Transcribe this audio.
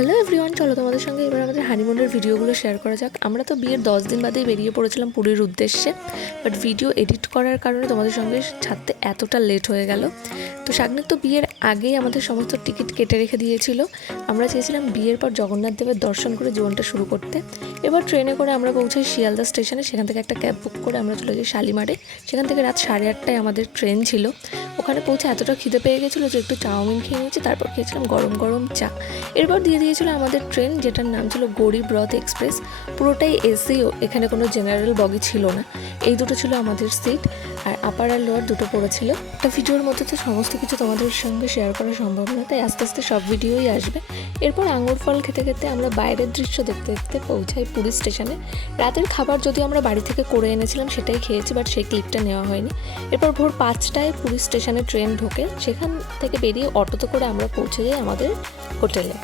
Hello everyone, চলো তোমাদের সঙ্গে এবার আমাদের হানিমুনের ভিডিওগুলো শেয়ার করা যাক। আমরা তো বিয়ের 10 দিন বাদেই বেরিয়ে পড়েছিলাম পুরীর উদ্দেশ্যে, বাট ভিডিও এডিট করার কারণে তোমাদের সঙ্গে ছাড়তে এতটা লেট হয়ে গেল। তো শাগনিক তো বিয়ের আগেই আমাদের সমস্ত টিকিট কেটে রেখে দিয়েছিল। আমরা চেয়েছিলাম বিয়ের পর জগন্নাথ দেবের দর্শন করে জীবনটা শুরু করতে। এবার ট্রেনে করে আমরা পৌঁছাই শিয়ালদা স্টেশনে। সেখান থেকে একটা ক্যাব বুক করে আমরা চলে যাই শালিমারে। সেখান থেকে রাত 8:30টায় আমাদের ট্রেন ছিল। ওখানে পৌঁছে এতটা খিদে পেয়ে গেছিলো যে একটু চাউমিন খেয়ে নিয়েছি, তারপর খেয়েছিলাম গরম গরম চা। এরপর দিয়ে দিয়েছিল আমাদের ট্রেন, যেটার নাম ছিল গরিব রথ এক্সপ্রেস। পুরোটাই এসিও, এখানে কোনো জেনারেল বগি ছিল না। এই দুটো ছিল আমাদের সিট, আর আপার আর লোয়ার দুটো পড়েছিল। একটা ভিডিওর মধ্যে তো সমস্ত কিছু তোমাদের সঙ্গে শেয়ার করা সম্ভব না, তাই আস্তে আস্তে সব ভিডিওই আসবে। এরপর আঙুর ফল খেতে খেতে আমরা বাইরের দৃশ্য দেখতে দেখতে পৌঁছাই পুরী স্টেশনে। রাতের খাবার যদিও আমরা বাড়ি থেকে করে এনেছিলাম, সেটাই খেয়েছি, বাট সেই ক্লিপটা নেওয়া হয়নি। এরপর ভোর 5টায় পুরী স্টেশনে ট্রেন ঢোকে। সেখান থেকে বেরিয়ে অটোতে করে আমরা পৌঁছে যাই আমাদের হোটেলে।